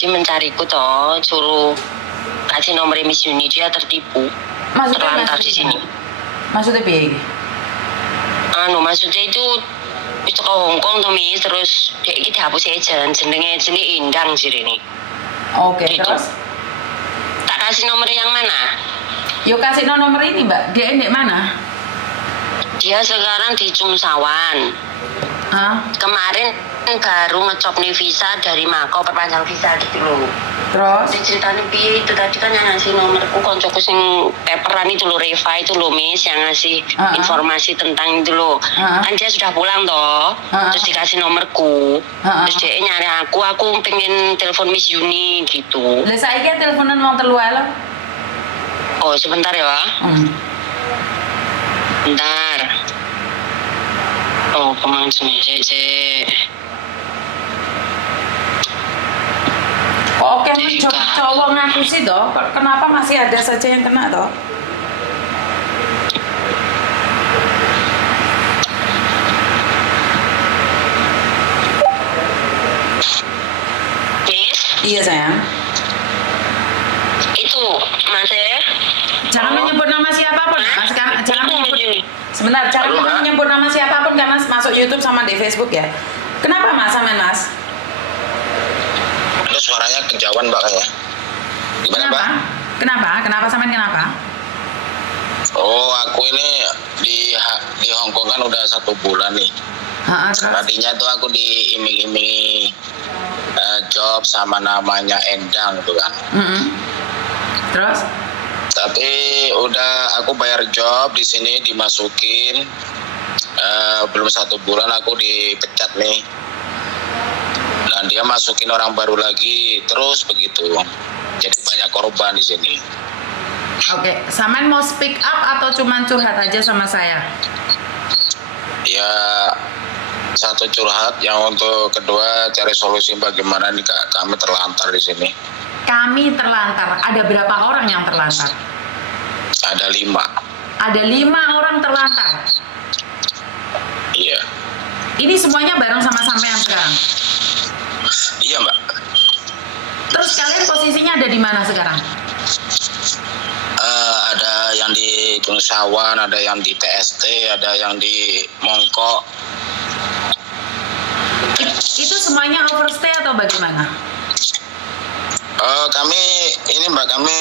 dia mencariku toh, suruh kasih nomor Miss Uni, dia tertipu. Terlantar di sini. Maksudnya piye? Maksudnya itu ke Hongkong tuh Miss, terus dia iki dihapus agent, jenenge Indang sih ini. Oke, gitu. terus? Tak kasih nomor yang mana? Yuk kasih nomor ini Mbak, dia di mana? Dia sekarang di Cungsawan. Kemarin baru ngecop nih visa dari Makau, perpanjang visa gitu loh. Terus? Ceritanya piye itu tadi kan yang ngasih nomorku koncoku sing paperan itu loh, Reva itu loh Miss, yang ngasih informasi tentang itu loh. Kan dia sudah pulang toh, terus dikasih nomorku, terus dia nyari aku pengen telepon Miss Yuni gitu. Lah saiki teleponan wong telu ae lho. Oh sebentar ya Pak. Bentar. Oh kemana sini cek. Oke, cowok ngaku sih toh. Kenapa masih ada saja yang kena toh? Miss? Iya sayang. Itu Mas Jangan menyebut nama siapapun. Jangan menyebut. Sebentar, jangan menyebut nama siapapun karena masuk YouTube sama di Facebook ya. Kenapa Mas sama Mas? Itu suaranya kejauhan Mbak ya. Gimana Mbak? Kenapa sampean kenapa? Oh aku ini di Hongkong kan udah 1 bulan nih. Tadinya tuh aku diiming-imingi job sama namanya Endang tuh kan. Terus? Tapi udah aku bayar job di sini dimasukin. Belum 1 bulan aku dipecat nih. Dan dia masukin orang baru lagi terus begitu. Jadi banyak korban di sini. Oke, Samen mau speak up atau cuman curhat aja sama saya? Ya satu curhat, yang untuk kedua cari solusi bagaimana nih Kak, kami terlantar di sini. Kami terlantar. Ada berapa orang yang terlantar? Ada 5. Ada 5 orang terlantar. Iya. Ini semuanya bareng sama sampean sekarang. Iya Mbak. Terus kalian posisinya ada di mana sekarang? Ada yang di Cungsawan, ada yang di TST, ada yang di Mongkok. Itu semuanya overstay atau bagaimana? Kami ini Mbak, kami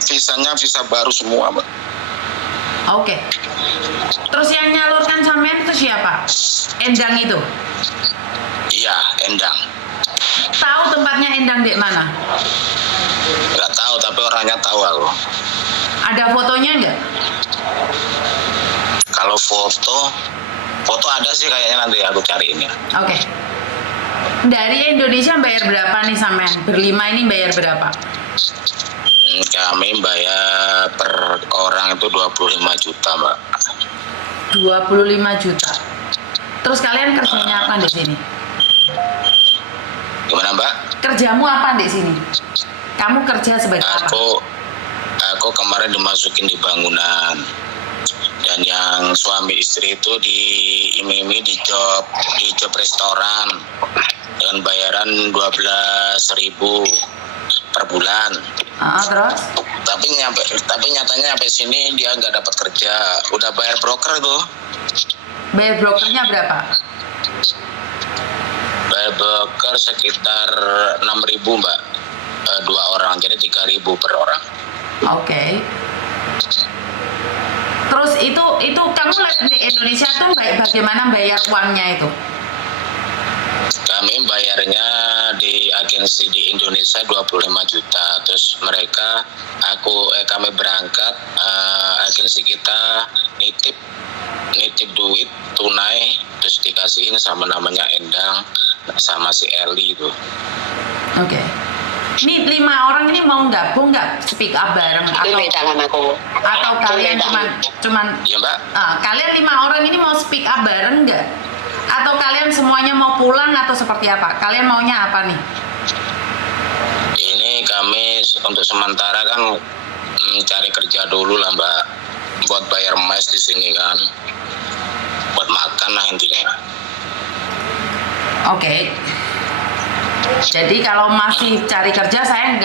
visanya visa baru semua Mbak. Oke. Terus yang nyalurkan sampean itu siapa? Endang itu? Iya, Endang. Tahu tempatnya Endang di mana? Nggak tahu, tapi orangnya tahu aku. Ada fotonya nggak? Kalau foto ada sih kayaknya, nanti aku cariin ya. Oke. Dari Indonesia bayar berapa nih sampean? Berlima ini bayar berapa? Kami bayar per orang itu 25 juta Mbak. 25 juta. Terus kalian kerjanya apa di sini? Gimana Mbak? Kerjamu apa di sini? Kamu kerja sebagai apa? Aku kemarin dimasukin di bangunan. Dan yang suami istri itu diiming-iming di job restoran dengan bayaran 12.000 per bulan. Terus? Tapi nyatanya sampai sini dia nggak dapat kerja. Udah bayar broker tuh. Bayar brokernya berapa? Bayar broker sekitar 6.000 Mbak. 2 orang, jadi 3.000 per orang. Oke. Terus itu kamu di Indonesia tuh bagaimana bayar uangnya itu? Kami bayarnya di agensi di Indonesia 25 juta. Terus kami berangkat, agensi kita nitip duit tunai, terus dikasihin sama namanya Endang sama si Eli itu. Oke. Ini 5 orang ini mau gabung nggak speak up bareng atau kalian cuman ya Mbak? Kalian 5 orang ini mau speak up bareng nggak? Atau kalian semuanya mau pulang atau seperti apa? Kalian maunya apa nih? Ini kami untuk sementara kan cari kerja dulu lah Mbak, buat bayar mes di sini kan, buat makan lah intinya. Oke. Jadi kalau masih cari kerja saya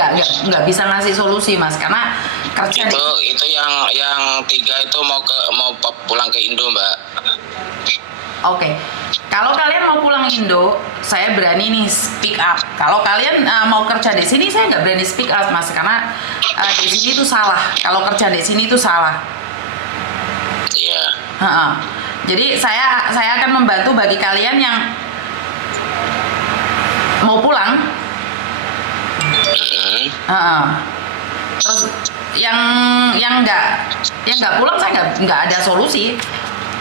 nggak bisa ngasih solusi Mas, karena kerja itu yang 3 itu mau pulang ke Indo, Mbak. Oke. Kalau kalian mau pulang Indo, saya berani nih speak up. Kalau kalian mau kerja di sini, saya nggak berani speak up Mas, karena di sini itu salah. Kalau kerja di sini itu salah. Iya. Jadi saya akan membantu bagi kalian yang mau pulang. Terus yang nggak pulang saya nggak ada solusi.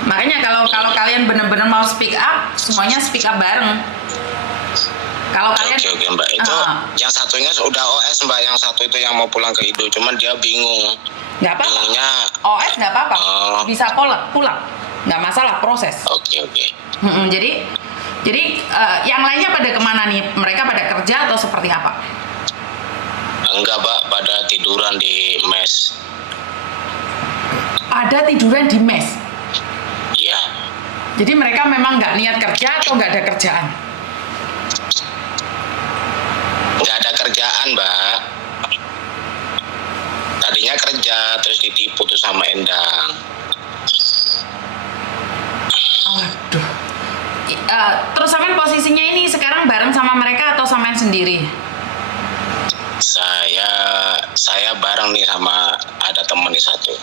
Makanya kalau kalian benar-benar mau speak up, semuanya speak up bareng. Kalau kalian Oke, Mbak. Itu yang satunya sudah OS, Mbak. Yang satu itu yang mau pulang ke Indo, cuman dia bingung. Nggak apa-apa. Bingungnya OS nggak apa-apa. Bisa pulang. Nggak masalah, proses. Oke. Jadi yang lainnya pada kemana nih? Mereka pada kerja atau seperti apa? Enggak, Mbak, pada tiduran di mes. Ada tiduran di mes? Iya. Jadi mereka memang nggak niat kerja atau nggak ada kerjaan? Nggak ada kerjaan, Mbak. Tadinya kerja, terus ditipu tuh sama Endang. Waduh. Terus sampean posisinya ini sekarang bareng sama mereka atau sampean sendiri? Saya bareng nih sama ada temen nih satu.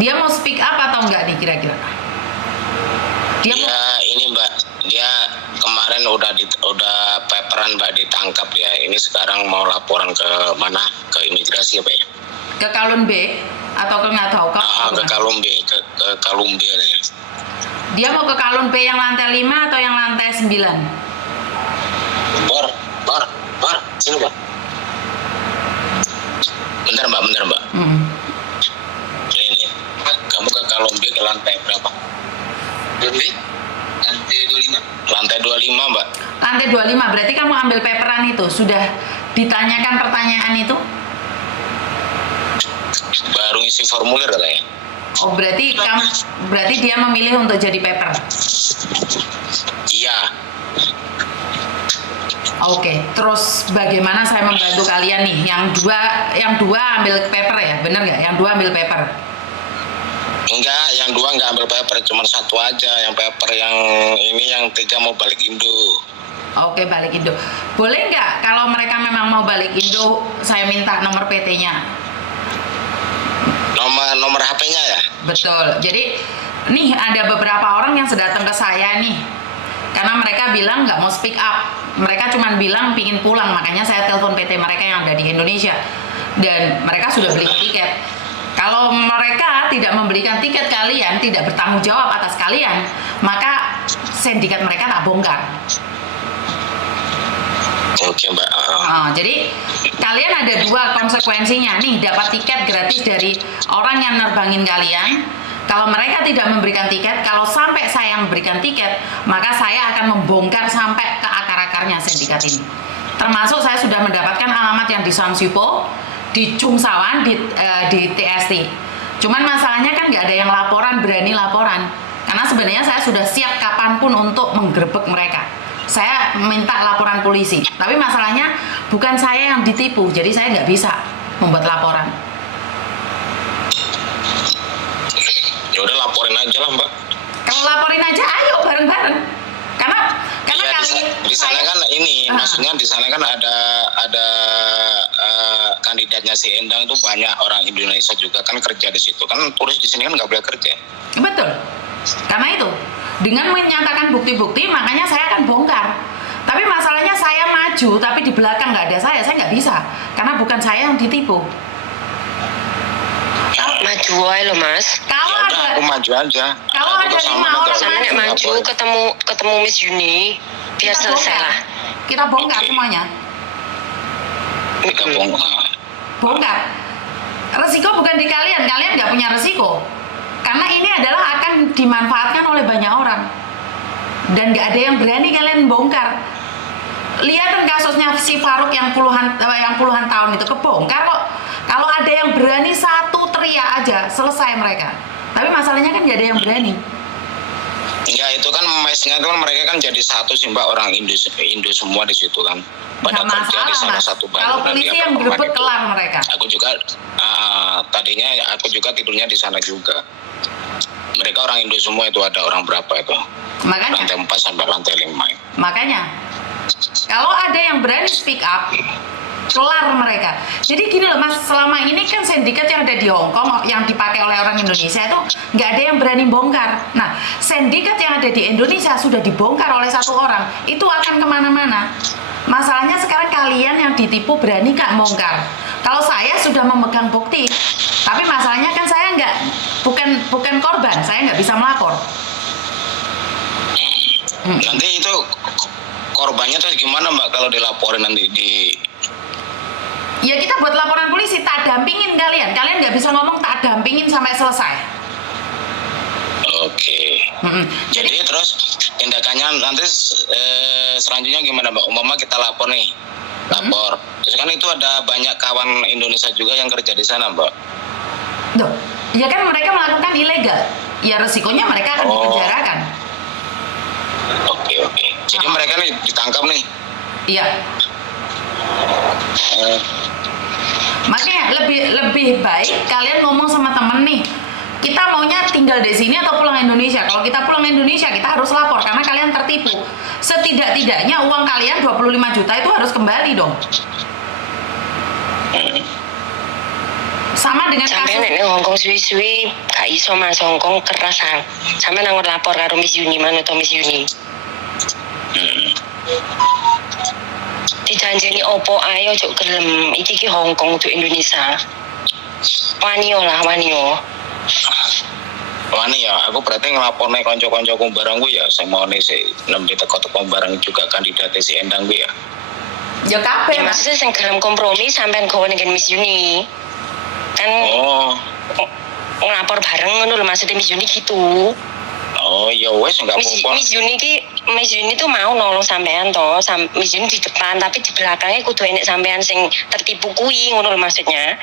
Dia mau speak up atau enggak nih kira-kira? Dia ini, Mbak, dia kemarin udah paperan, Mbak, ditangkap ya. Ini sekarang mau laporan ke mana? Ke imigrasi apa ya? Ke Kalun B atau ke nggak tahu ke Kalun B, ke Kalun B ya. Dia mau ke Kalun B yang lantai 5 atau yang lantai 9? Bar, sini, Mbak. Bentar, Mbak. Ini. Kamu ke Kalun B ke lantai berapa? Lantai 25. Lantai 25, Mbak. Lantai 25, berarti kamu ambil paperan itu. Sudah ditanyakan pertanyaan itu? Baru isi formulir katanya. Oh, berarti dia memilih untuk jadi paper? Iya. Oke, terus bagaimana saya membantu kalian nih? Yang dua ambil paper ya, bener nggak? Yang 2 ambil paper? Enggak, yang 2 nggak ambil paper, cuma 1 aja yang paper. Yang ini yang 3 mau balik Indo. Oke, balik Indo. Boleh nggak kalau mereka memang mau balik Indo, saya minta nomor PT-nya? Nomor HP-nya ya? Betul. Jadi nih ada beberapa orang yang sudah datang ke saya nih, karena mereka bilang nggak mau speak up. Mereka cuma bilang pingin pulang, makanya saya telepon PT mereka yang ada di Indonesia, dan mereka sudah beli tiket. Kalau mereka tidak membelikan tiket kalian, tidak bertanggung jawab atas kalian, maka sindikat mereka tak bongkar. Oke, Mbak. Jadi kalian ada 2 konsekuensinya nih, dapat tiket gratis dari orang yang nerbangin kalian. Kalau mereka tidak memberikan tiket, kalau sampai saya memberikan tiket, maka saya akan membongkar sampai ke akar-akarnya sindikat ini. Termasuk saya sudah mendapatkan alamat yang di Sansipo, di Cungsawan, di TST. Cuman masalahnya kan nggak ada yang berani laporan. Karena sebenarnya saya sudah siap kapanpun untuk menggerebek mereka. Saya minta laporan polisi, tapi masalahnya bukan saya yang ditipu, jadi saya nggak bisa membuat laporan. Ya udah laporin aja lah, Mbak. Kalau laporin aja, ayo bareng-bareng. Karena ya, di sana kan ini, maksudnya di sana kan ada kandidatnya si Endang itu banyak orang Indonesia juga kan kerja di situ. Kan turis di sini kan nggak boleh kerja. Betul. Karena itu, dengan menyatakan bukti-bukti, makanya saya akan bongkar. Tapi masalahnya saya maju, tapi di belakang nggak ada saya nggak bisa. Karena bukan saya yang ditipu. Maju aja lo, Mas. Kalau ya udah, aku maju aja. Kalau ada 5 orang sana maju ketemu Miss Yuni, biar selesai lah. Kita bongkar semuanya. Kita Bongkar. Resiko bukan di kalian nggak punya resiko. Karena ini adalah akan dimanfaatkan oleh banyak orang. Dan nggak ada yang berani kalian bongkar. Lihat kan kasusnya si Faruk yang puluhan tahun itu kebongkar kok. Kalau ada yang berani 1 teriak aja, selesai mereka. Tapi masalahnya kan nggak ada yang berani. Enggak, itu kan mesnya kan mereka kan jadi satu sih Mbak, orang Indo semua di situ kan. Pada Nggak kerja di salah Mas. satu Kalau bangunan polisi di yang apartemen grebek itu. kelar mereka. Aku juga tadinya aku juga tidurnya di sana juga. Mereka orang Indo semua itu, ada orang berapa itu? Makanya. Lantai 4 sampai lantai 5. Makanya, kalau ada yang berani speak up, kelar mereka. Jadi gini loh Mas, selama ini kan sindikat yang ada di Hong Kong yang dipakai oleh orang Indonesia itu nggak ada yang berani bongkar. Nah, sindikat yang ada di Indonesia sudah dibongkar oleh satu orang, itu akan kemana-mana. Masalahnya sekarang kalian yang ditipu berani nggak bongkar. Kalau saya sudah memegang bukti, tapi masalahnya kan saya nggak, bukan korban, saya nggak bisa melapor. Nanti itu korbannya terus gimana Mbak kalau dilaporin nanti di? Ya kita buat laporan polisi, tak dampingin kalian nggak bisa ngomong tak dampingin sampai selesai. Oke. Jadi terus tindakannya nanti selanjutnya gimana Mbak? Umpama kita lapor nih, lapor. Terus kan itu ada banyak kawan Indonesia juga yang kerja di sana Mbak. Duh, ya kan mereka melakukan ilegal, ya resikonya mereka akan dipenjarakan. Oke. Jadi mereka nih ditangkap nih. Iya. Makanya lebih baik kalian ngomong sama temen nih, kita maunya tinggal di sini atau pulang Indonesia. Kalau kita pulang Indonesia kita harus lapor karena kalian tertipu. Setidak-tidaknya uang kalian 25 juta itu harus kembali dong. Sama dengan sampai nek Hongkong suwi-suwi gak iso Mas, Hongkong keras ah. Sampai nang lapor karo Miss Uni manut Miss Uni. Dijanjeni opo ayo cuk gelem iki ki Hongkong untuk Indonesia. Wani ya, aku berarti ngelaporne konco-koncoku barangku ya, sama nih si nembe teko-teko barang juga kandidat si Endang ku ya. Ya kabeh. Ya maksudnya sing gelem kompromi sampean gowo ning Miss Uni. Kan ngelapor bareng ngono lho maksudnya Miss Uni gitu. Oh ya wes enggak apa-apa. Miss Uni tuh mau nolong sampean toh, Miss Uni di depan tapi di belakangnya kudu enek sampean sing tertipu kuwi ngono lho maksudnya.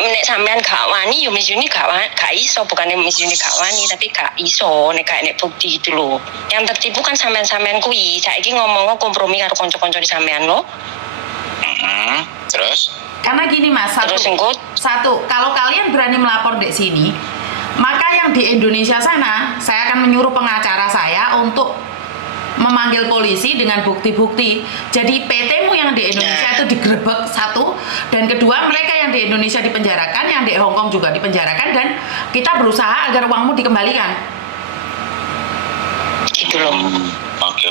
Nek sampean gak wani yo Miss Uni gak iso, bukannya Miss Uni gak wani tapi gak iso nek gak enek bukti gitu loh. Yang tertipu kan sampean kuwi. Saiki ngomong kompromi karo kanca-kanca di sampean lo. Terus? Karena gini Mas, satu, kalau kalian berani melapor di sini, maka yang di Indonesia sana, saya akan menyuruh pengacara saya untuk memanggil polisi dengan bukti-bukti. Jadi PT-mu yang di Indonesia itu digerebek satu, dan kedua mereka yang di Indonesia dipenjarakan, yang di Hong Kong juga dipenjarakan, dan kita berusaha agar uangmu dikembalikan. Gitu loh. Oke.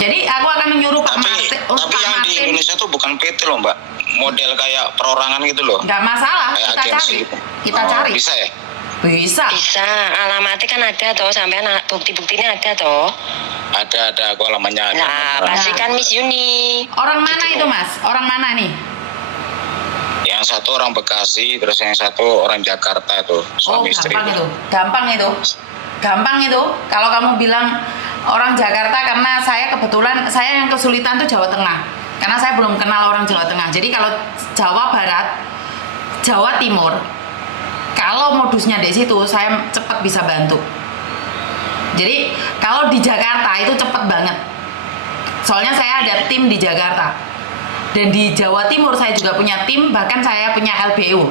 Jadi aku akan menyuruh Pak Martin. Tapi yang di Indonesia tuh bukan PT loh Mbak, model kayak perorangan gitu loh. Nggak masalah, kayak kita cari. Gitu. Kita cari. Bisa ya? Bisa, alamatnya kan ada toh, sampean bukti-buktinya ada toh. Ada, aku alamatnya ada. Nah, pasti kan Miss Uni. Orang mana gitu itu Mas? Orang mana nih? Yang satu orang Bekasi, terus yang satu orang Jakarta itu, suami istri. Gampang itu. Kalau kamu bilang orang Jakarta, karena saya kebetulan yang kesulitan tuh Jawa Tengah. Karena saya belum kenal orang Jawa Tengah. Jadi kalau Jawa Barat, Jawa Timur, kalau modusnya di situ saya cepat bisa bantu. Jadi kalau di Jakarta itu cepat banget. Soalnya saya ada tim di Jakarta. Dan di Jawa Timur saya juga punya tim, bahkan saya punya LBU.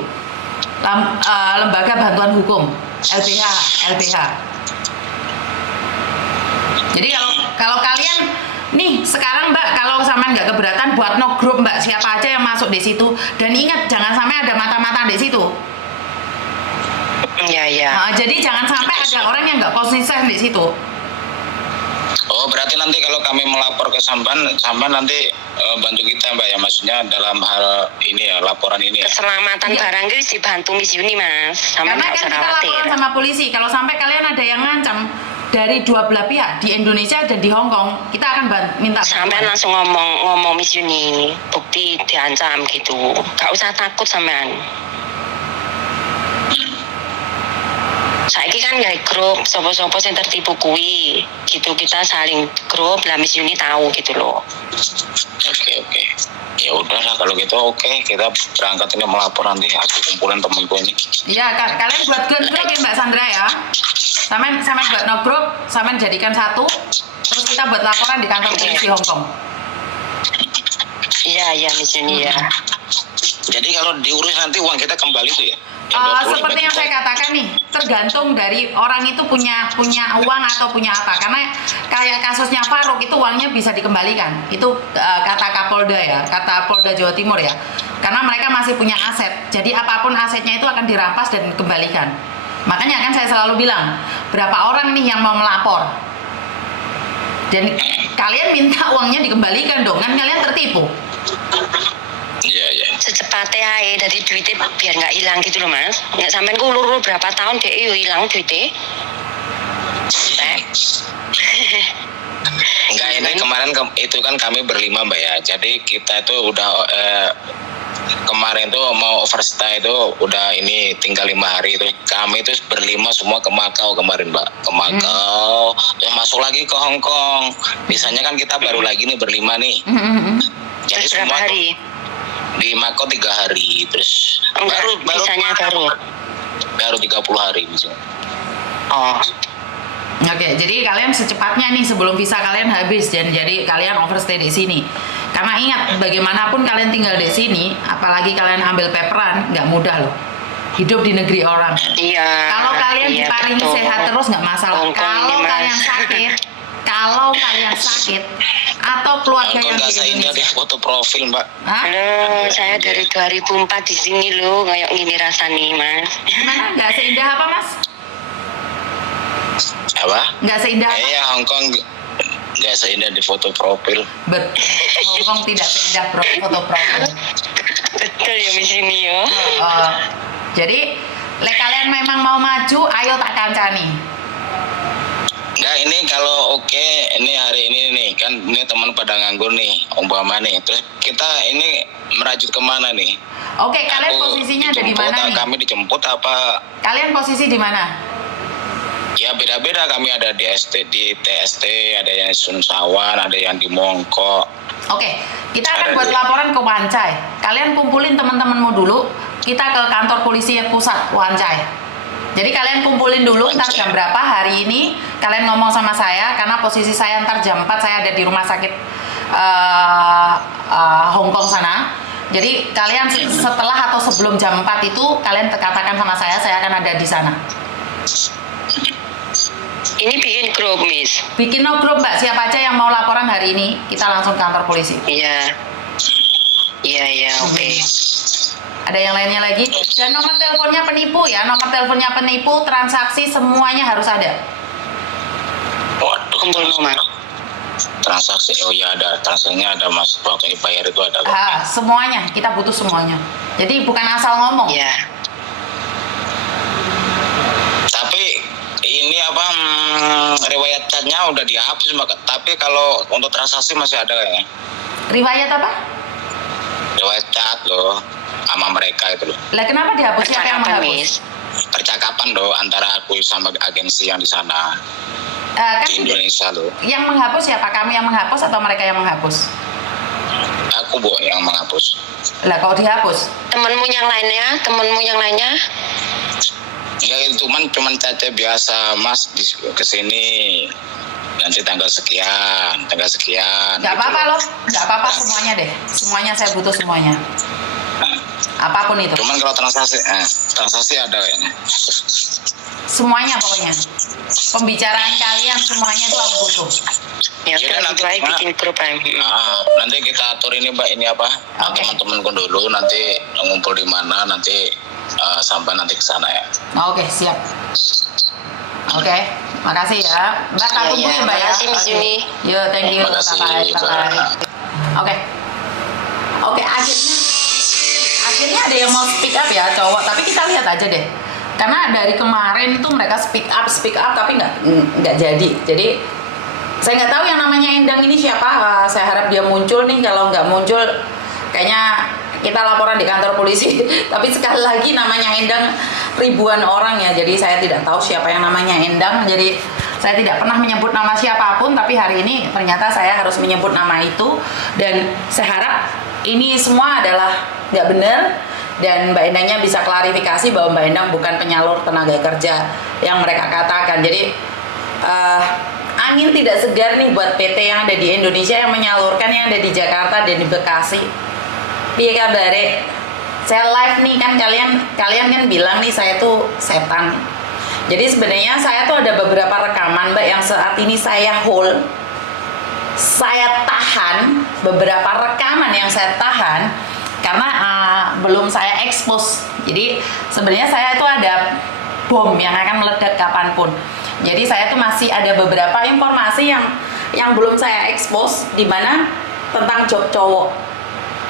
Lembaga Bantuan Hukum, LBH. Jadi kalau kalian nih sekarang Mbak, kalau sampean nggak keberatan buat no group Mbak, siapa aja yang masuk di situ, dan ingat jangan sampai ada mata-mata di situ. Ya. Nah, jadi jangan sampai ada orang yang nggak konsisten di situ. Oh, berarti nanti kalau kami melapor ke sampean nanti bantu kita Mbak ya, maksudnya dalam hal ini ya, laporan ini ya. Keselamatan barang itu dibantu Miss Uni Mas. Karena kan kita laporan sama polisi, kalau sampai kalian ada yang ngancam dari dua belah pihak di Indonesia dan di Hong Kong, kita akan minta sampean langsung ngomong Miss Uni, bukti diancam gitu. Gak usah takut sampean. Saiki kan gak grup sopo-sopo yang tertipu kuwi gitu, kita saling grup lah Miss Uni tahu gitu loh. Oke. Ya Ya udah lah kalau gitu, oke, kita berangkat ini melapor, nanti aku kumpulin temenku ini. Iya, kalian buat grup ya Mbak Sandra ya. Samen buat no grup, samen jadikan satu, terus kita buat laporan di kantor polisi Hong Kong. Iya Miss Yuni ya. Jadi kalau diurus nanti uang kita kembali tuh ya? Seperti yang saya katakan nih, tergantung dari orang itu punya uang atau punya apa. Karena kayak kasusnya Faruk itu uangnya bisa dikembalikan. Itu kata Kapolda ya, kata Polda Jawa Timur ya. Karena mereka masih punya aset. Jadi apapun asetnya itu akan dirampas dan dikembalikan. Makanya kan saya selalu bilang, berapa orang nih yang mau melapor? Dan kalian minta uangnya dikembalikan dong, kan kalian tertipu. Iya. Secepatnya aja dari duitnya biar nggak hilang gitu loh Mas. Nggak sampai ulur berapa tahun deh hilang duitnya. Enggak, ini kemarin itu kan kami berlima Mbak ya. Jadi kita itu udah kemarin tuh mau overstay itu udah ini tinggal 5 hari itu. Kami itu berlima semua ke Makau kemarin Mbak. Ke Makau, terus masuk lagi ke Hong Kong. Biasanya kan kita baru lagi nih berlima nih. Jadi berapa semua hari? Di Makau 3 hari, terus Bisanya baru 30 hari misalnya. Oh. Oke, jadi kalian secepatnya nih sebelum visa kalian habis dan jadi kalian overstay di sini. Karena ingat, bagaimanapun kalian tinggal di sini, apalagi kalian ambil paperan, nggak mudah loh. Hidup di negeri orang. Iya. Kalau kalian diparingi sehat terus nggak masalah. Kalau kalian sakit atau keluarga yang nggak seindah deh foto profil Mbak. Halo, saya dari 2004 di sini loh, kayak gini rasanya Mas. Gimana? Nggak seindah apa Mas? Apa? Nggak seindah apa? Iya, Hong Kong nggak seindah di foto profil. Betul, Hong Kong tidak seindah foto profil. Betul ya di sini ya. Jadi, kalian memang mau maju, ayo tak kancani. Enggak, ini kalau oke, ini hari ini nih kan ini teman pada nganggur nih, umpama nih. Terus kita ini merajut kemana nih? Oke, kalian posisinya ada di mana nih? Kami dijemput apa? Kalian posisi di mana? Ya beda-beda, kami ada di TST, ada yang di Sunsawan, ada yang di Mongkok. Oke, kita akan buat laporan ke Wancai. Kalian kumpulin teman-temanmu dulu, kita ke kantor polisi pusat Wancai. Jadi kalian kumpulin dulu ntar jam berapa hari ini, kalian ngomong sama saya, karena posisi saya ntar jam 4 saya ada di rumah sakit Hong Kong sana. Jadi kalian setelah atau sebelum jam 4 itu, kalian katakan sama saya akan ada di sana. Ini bikin grup Miss. Bikin no grup Mbak, siapa aja yang mau laporan hari ini, kita langsung kantor polisi. Iya, oke. Ada yang lainnya lagi? Dan nomor teleponnya penipu ya, nomor teleponnya penipu, transaksi semuanya harus ada. Kumpul nomor. Transaksi, oh ya ada, transaksinya ada Mas, waktu bayar itu ada. Semuanya, kita butuh semuanya. Jadi bukan asal ngomong. Iya. Tapi ini apa, riwayat catnya udah dihapus, tapi kalau untuk transaksi masih ada kayaknya. Riwayat apa? Riwayat cat loh, sama mereka itu loh. Lah kenapa dihapus? Siapa yang menghapus? Percakapan loh antara aku sama agensi yang di sana. Di Indonesia loh. Yang menghapus siapa? Kami yang menghapus atau mereka yang menghapus? Aku Bu yang menghapus. Lah kalau dihapus? Temenmu yang lainnya? Ya itu cuman caca biasa Mas kesini nanti tanggal sekian. Gak apa-apa loh, gak apa-apa semuanya deh. Semuanya saya butuh semuanya. Apapun itu. Cuman kalau transaksi ada kayaknya. Semuanya pokoknya. Pembicaraan kalian semuanya itu aku butuh. Ya udah nanti baik bikin grup nanti kita atur ini Mbak, ini apa? Okay. Teman-temanku dulu nanti ngumpul di mana nanti sampai nanti ke sana ya. Oke, siap. Oke, makasih ya. Mbak, tak tunggu ya Mbak ya. Makasih Miss Yuni. Yo, thank you. Bye-bye. Oke, akhirnya ada yang mau speak up ya cowok, tapi kita lihat aja deh. Karena dari kemarin itu mereka speak up tapi nggak jadi. Jadi saya nggak tahu yang namanya Endang ini siapa. Saya harap dia muncul nih. Kalau nggak muncul, kayaknya kita laporan di kantor polisi. Tapi sekali lagi namanya Endang ribuan orang ya. Jadi saya tidak tahu siapa yang namanya Endang. Jadi saya tidak pernah menyebut nama siapapun. Tapi hari ini ternyata saya harus menyebut nama itu. Dan saya harap ini semua adalah nggak benar, dan Mbak Endangnya bisa klarifikasi bahwa Mbak Endang bukan penyalur tenaga kerja yang mereka katakan. Jadi angin tidak segar nih buat PT yang ada di Indonesia yang menyalurkan yang ada di Jakarta dan di Bekasi. Piye kabare? Saya live nih kan, kalian kan bilang nih saya tuh setan. Jadi sebenarnya saya tuh ada beberapa rekaman Mbak yang saat ini saya hold. Saya tahan beberapa rekaman yang saya tahan karena belum saya expose. Jadi sebenarnya saya tuh ada bom yang akan meledak kapanpun. Jadi saya tuh masih ada beberapa informasi yang belum saya expose, di mana tentang job cowok.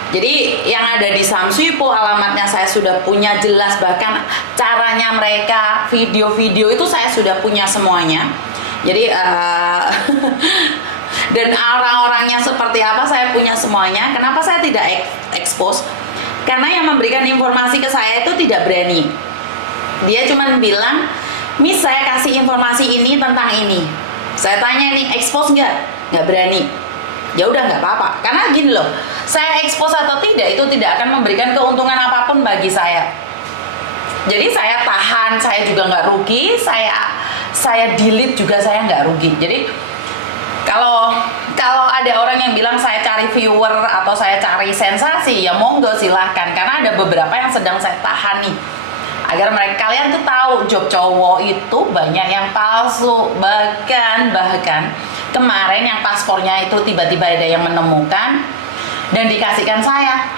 Jadi yang ada di Samsuipo alamatnya saya sudah punya jelas, bahkan caranya mereka, video-video itu saya sudah punya semuanya. Jadi dan orang-orangnya seperti apa saya punya semuanya. Kenapa saya tidak expose? Karena yang memberikan informasi ke saya itu tidak berani. Dia cuma bilang, Miss saya kasih informasi ini tentang ini. Saya tanya nih, expose nggak? Nggak berani. Ya udah nggak apa-apa. Karena gini loh, saya expose atau tidak itu tidak akan memberikan keuntungan apapun bagi saya. Jadi saya tahan, saya juga nggak rugi. Saya delete juga saya nggak rugi. Jadi kalau ada orang yang bilang saya cari viewer atau saya cari sensasi, ya monggo silahkan. Karena ada beberapa yang sedang saya tahan nih, agar mereka kalian tuh tahu job cowok itu banyak yang palsu. Bahkan kemarin yang paspornya itu tiba-tiba ada yang menemukan dan dikasihkan saya.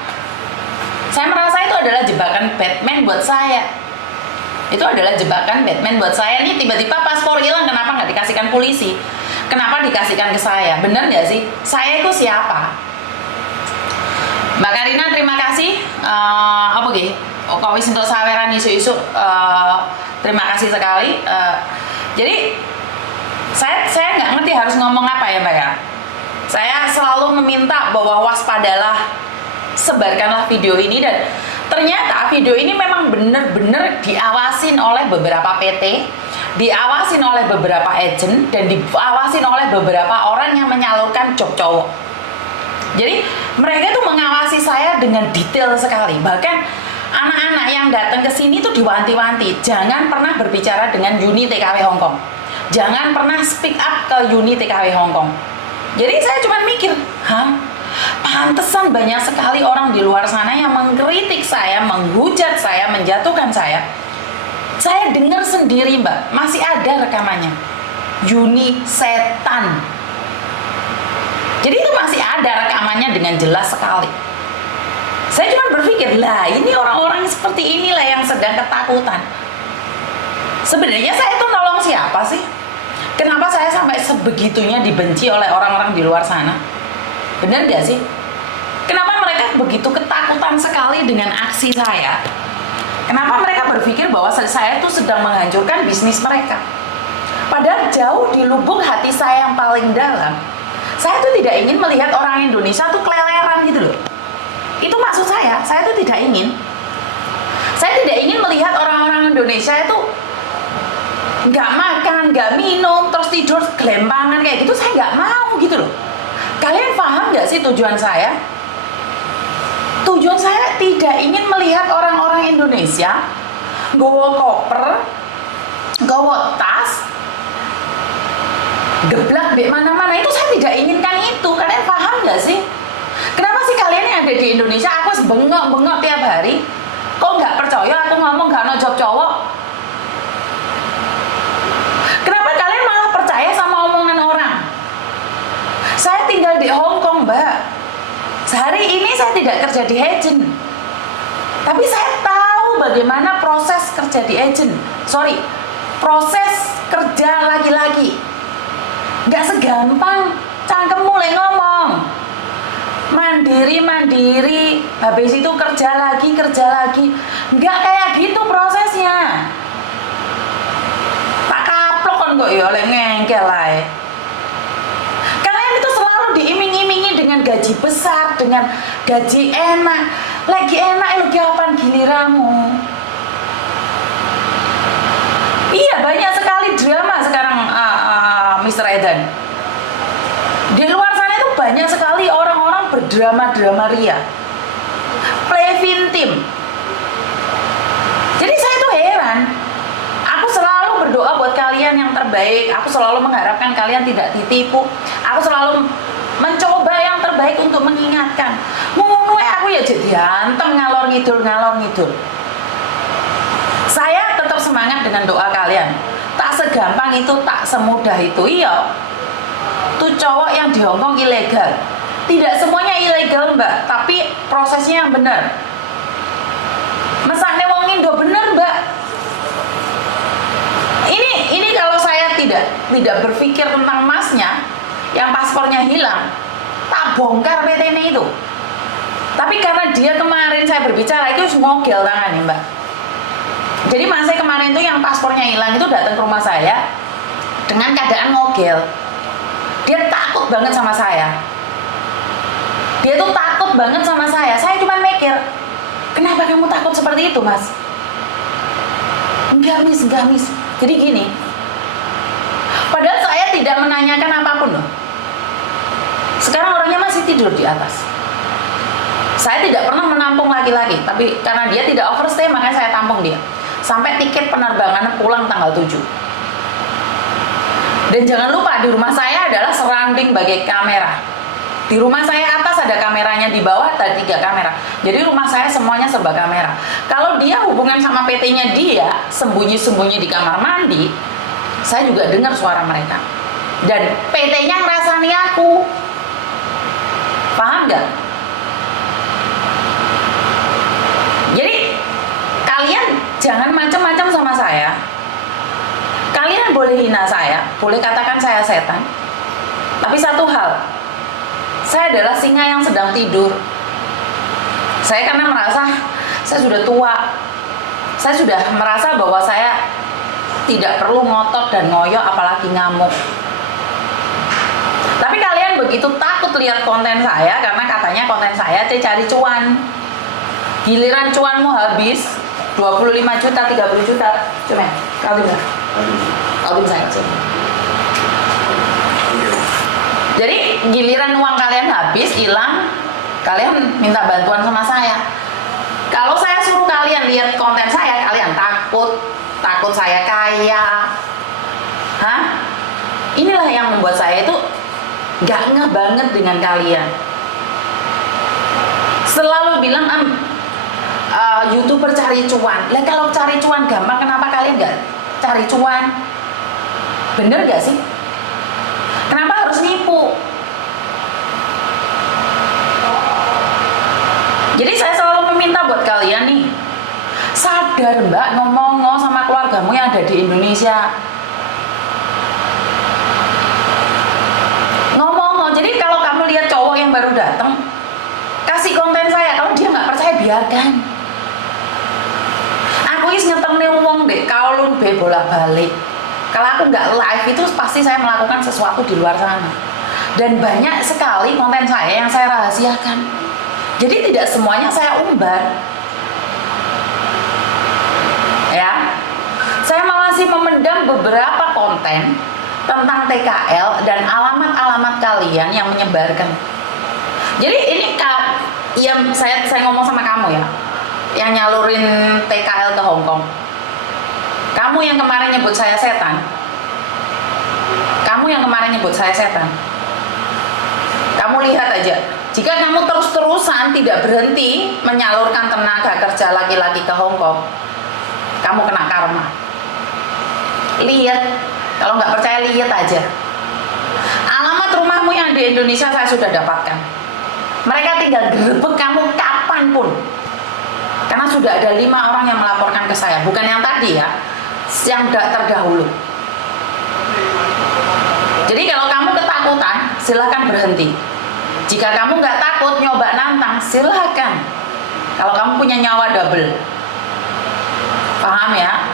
Saya merasa itu adalah jebakan Batman buat saya. Itu adalah jebakan Batman buat saya. Nih tiba-tiba paspor hilang, kenapa nggak dikasihkan polisi? Kenapa dikasihkan ke saya? Bener nggak sih? Saya itu siapa? Mbak Karina, terima kasih. Apa gitu? Kok wis untuk saweran isu-isu. Terima kasih sekali. Jadi saya nggak ngerti harus ngomong apa ya Mbak ya. Saya selalu meminta bahwa waspadalah, sebarkanlah video ini, dan ternyata video ini memang benar-benar diawasin oleh beberapa PT, diawasin oleh beberapa agent, dan diawasin oleh beberapa orang yang menyalurkan job cowok. Jadi mereka tuh mengawasi saya dengan detail sekali. Bahkan anak-anak yang datang ke sini tuh diwanti-wanti, jangan pernah berbicara dengan Uni TKW Hongkong, jangan pernah speak up ke Uni TKW Hongkong. Jadi saya cuma mikir, pantesan banyak sekali orang di luar sana yang mengkritik saya, menghujat saya, menjatuhkan saya. Saya dengar sendiri Mbak, masih ada rekamannya. Uni setan. Jadi itu masih ada rekamannya dengan jelas sekali. Saya cuma berpikir, lah ini orang-orang seperti inilah yang sedang ketakutan. Sebenarnya saya itu nolong siapa sih? Kenapa saya sampai sebegitunya dibenci oleh orang-orang di luar sana? Benar gak sih? Kenapa mereka begitu ketakutan sekali dengan aksi saya? Kenapa mereka berpikir bahwa saya itu sedang menghancurkan bisnis mereka? Padahal jauh di lubuk hati saya yang paling dalam, saya tuh tidak ingin melihat orang Indonesia tuh keleleran gitu loh. Itu maksud saya tuh tidak ingin. Saya tidak ingin melihat orang-orang Indonesia itu nggak makan, nggak minum, terus tidur gelempangan kayak gitu. Saya nggak mau gitu loh. Kalian paham nggak sih tujuan saya? Tujuan saya tidak ingin melihat orang-orang Indonesia gowo koper, gowo tas, geblak di mana-mana. Itu saya tidak inginkan itu. Kalian paham nggak sih? Kenapa sih kalian yang ada di Indonesia aku bengok-bengok tiap hari? Kok nggak percaya aku ngomong gak ada job cowok? Kenapa kalian malah percaya sama omongan orang? Saya tinggal di Hong Kong Mbak. Sehari ini saya tidak kerja di agent, tapi saya tahu bagaimana proses kerja di agent. Proses kerja lagi-lagi. Nggak segampang cangkem mulai ngomong mandiri, habis itu kerja lagi. Nggak kayak gitu prosesnya. Tak kaplok kan kok ya oleh ngengkel lah. Kalian itu selalu diiming-imingi dengan gaji besar, dengan gaji enak. Lagi enak lagi apaan giliranmu? Iya, banyak sekali drama sekarang Mr. Edan. Di luar sana itu banyak sekali orang-orang berdrama-drama ria. Plevin Team. Jadi saya tuh heran. Aku selalu berdoa buat kalian yang terbaik. Aku selalu mengharapkan kalian tidak ditipu. Aku selalu mencoba yang terbaik untuk mengingatkan. Ngono aku ya jadi hantem ngalor ngidul. Saya tetap semangat dengan doa kalian. Tak segampang itu, tak semudah itu. Iya. Tuh cowok yang di Hongkong ilegal. Tidak semuanya ilegal, Mbak, tapi prosesnya yang benar. Mesakne wong Indo bener, Mbak. Ini kalau saya tidak berpikir tentang masnya yang paspornya hilang, tak bongkar PT-nya itu. Tapi karena dia kemarin saya berbicara itu mogel tangannya, Mbak. Jadi masnya kemarin itu yang paspornya hilang itu datang ke rumah saya dengan keadaan mogel. Dia takut banget sama saya. Dia tuh takut banget sama saya. Saya cuma mikir, kenapa kamu takut seperti itu, Mas? Enggak, Miss. Jadi gini, padahal saya tidak menanyakan apapun loh. Sekarang orangnya masih tidur di atas. Saya tidak pernah menampung laki-laki, tapi karena dia tidak overstay, makanya saya tampung dia. Sampai tiket penerbangan pulang tanggal 7. Dan jangan lupa di rumah saya adalah surrounding bagai kamera. Di rumah saya atas ada kameranya, di bawah ada 3 kamera. Jadi rumah saya semuanya serba kamera. Kalau dia hubungan sama PT-nya dia sembunyi-sembunyi di kamar mandi, saya juga dengar suara mereka. Dan PT-nya ngerasani aku. Paham gak? Jadi kalian jangan macam-macam sama saya. Kalian boleh hina saya, boleh katakan saya setan. Tapi satu hal, saya adalah singa yang sedang tidur. Saya karena merasa saya sudah tua. Saya sudah merasa bahwa saya tidak perlu ngotot dan ngoyo apalagi ngamuk. Tapi kalian begitu takut lihat konten saya karena katanya konten saya cari cuan. Giliran cuanmu habis 25 juta, 30 juta. Cuma Alvin saya. Jadi giliran uang kalian habis, hilang, kalian minta bantuan sama saya. Kalau saya suruh kalian lihat konten saya, kalian takut saya kaya. Hah? Inilah yang membuat saya itu gak ngeh banget dengan kalian. Selalu bilang YouTuber cari cuan. Lah kalau cari cuan gampang, kenapa kalian gak cari cuan? Bener gak sih? Kenapa harus nipu? Jadi saya selalu meminta buat kalian nih, sadar Mbak, ngomong sama keluargamu yang ada di Indonesia. Ngomong. Jadi kalau kamu lihat cowok yang baru datang, kasih konten saya. Kalau dia nggak percaya, biarkan. Aku is ngetemne wong deh, kalau be bolak-balik. Kalau aku nggak live itu pasti saya melakukan sesuatu di luar sana. Dan banyak sekali konten saya yang saya rahasiakan. Jadi tidak semuanya saya umbar. Ya. Saya masih memendam beberapa konten tentang TKL dan alamat-alamat kalian yang menyebarkan. Jadi ini yang saya ngomong sama kamu ya, yang nyalurin TKL ke Hongkong. Kamu yang kemarin nyebut saya setan. Kamu lihat aja, jika kamu terus-terusan tidak berhenti menyalurkan tenaga kerja laki-laki ke Hongkong, kamu kena karma. Lihat, kalau nggak percaya lihat aja. Alamat rumahmu yang di Indonesia saya sudah dapatkan. Mereka tinggal gerebek kamu kapanpun. Karena sudah ada 5 orang yang melaporkan ke saya, bukan yang tadi ya, yang terdahulu. Jadi kalau kamu ketakutan, silahkan berhenti. Jika kamu nggak takut nyoba nantang, silahkan. Kalau kamu punya nyawa double, paham ya?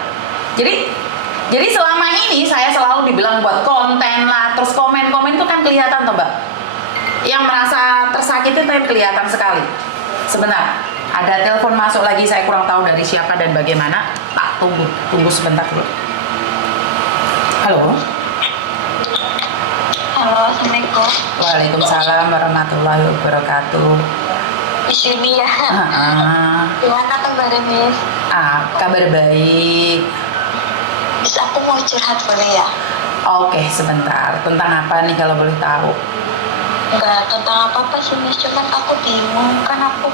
Jadi selama ini saya selalu dibilang buat konten lah, terus komen-komen itu kan kelihatan tuh Mbak. Yang merasa tersakiti itu kelihatan sekali. Sebentar, ada telepon masuk lagi, saya kurang tahu dari siapa dan bagaimana. Pak, tunggu sebentar dulu. Halo. Halo, Assalamualaikum. Waalaikumsalam warahmatullahi wabarakatuh. Miss Yuni ya. Ah, Gimana kabarnya Miss? kabar baik. Miss, aku mau curhat boleh ya? Oke, sebentar. Tentang apa nih kalau boleh tahu? Enggak tentang apa-apa sih Miss, cuman aku bingung kan aku